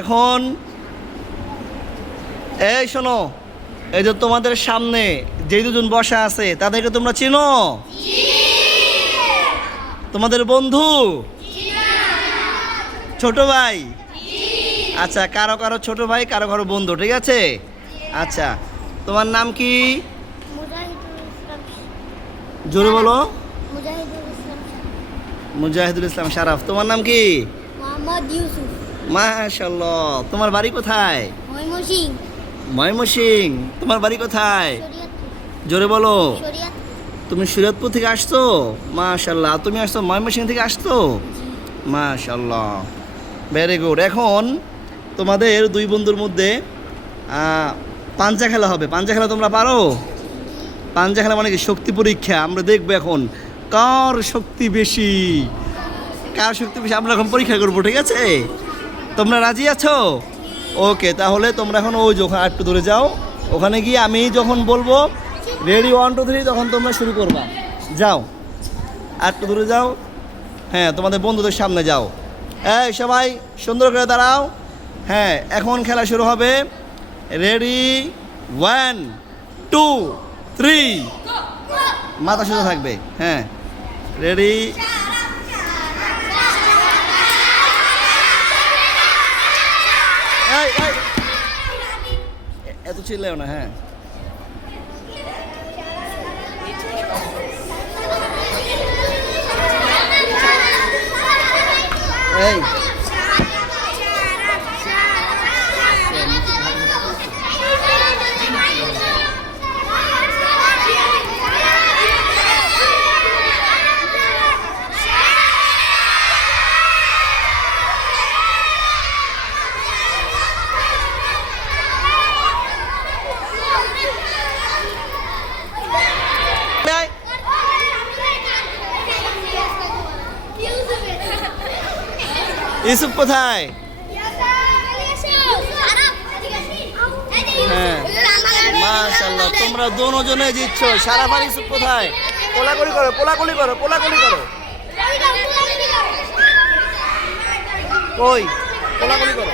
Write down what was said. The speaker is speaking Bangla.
এখন এই শোনো, এই যে তোমাদের সামনে যে দুজন বসা আছে তাদেরকে তোমরা চিনো? তোমাদের বন্ধু? ছোট ভাই? আচ্ছা, কারো কারো ছোট ভাই, কারো কারো বন্ধু, ঠিক আছে। আচ্ছা, তোমার নাম কি? জোরে বলো। মুজাহিদুল ইসলাম শারাফ। তোমার নাম কি? মাশাআল্লাহ। তোমার বাড়ি কোথায়? ময়মনসিং। তোমার বাড়ি কোথায়? জোরে বলো। তুমি শরীয়তপুর থেকে আসছো? মাশাআল্লাহ। তুমি আসছো ময়মনসিং থেকে আসছো? মাশাআল্লাহ, ভেরি গুড। এখন তোমাদের দুই বন্ধুর মধ্যে পাঞ্জা খেলা হবে। পাঞ্জা খেলা তোমরা পারো? পাঞ্জা খেলা মানে কি? শক্তি পরীক্ষা। আমরা দেখবো এখন কার শক্তি বেশি, কার শক্তি বেশি আমরা এখন পরীক্ষা করবো, ঠিক আছে? তোমরা রাজি আছো? ওকে, তাহলে তোমরা এখন ওই যখন একটু দূরে যাও, ওখানে গিয়ে আমি যখন বলবো রেডি 1 2 3 তখন তোমরা শুরু করবা। যাও, একটু দূরে যাও। হ্যাঁ, তোমাদের বন্ধুদের সামনে যাও। এই সবাই সুন্দর করে দাঁড়াও। হ্যাঁ, এখন খেলা শুরু হবে। রেডি 1 2 3। মাথা সোজা থাকবে। হ্যাঁ, রেডি। এত চিল্লাও না। হ্যাঁ, এই ইউসুফ কোথায়? হ্যাঁ, মাশাআল্লাহ, তোমরা দুজনে জিতছো। শারাফ আর ইউসুফ কোথায়? কোলাকুলি করো, কোলাকুলি করো, কোলাকুলি করো। কই? কোলাকুলি করো।